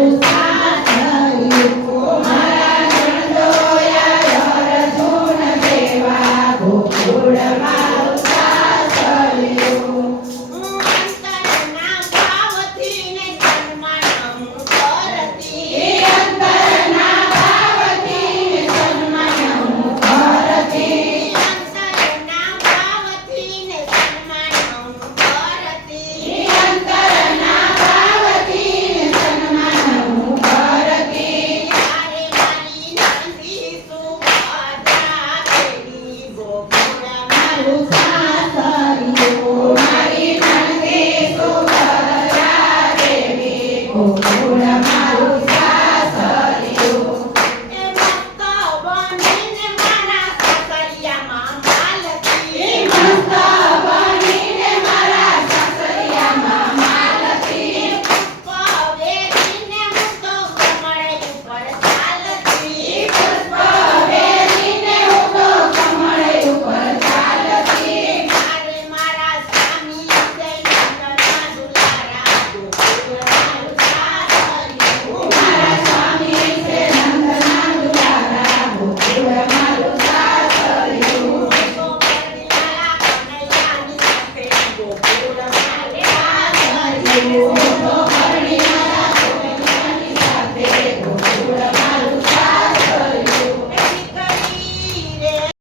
Deus. quero falar.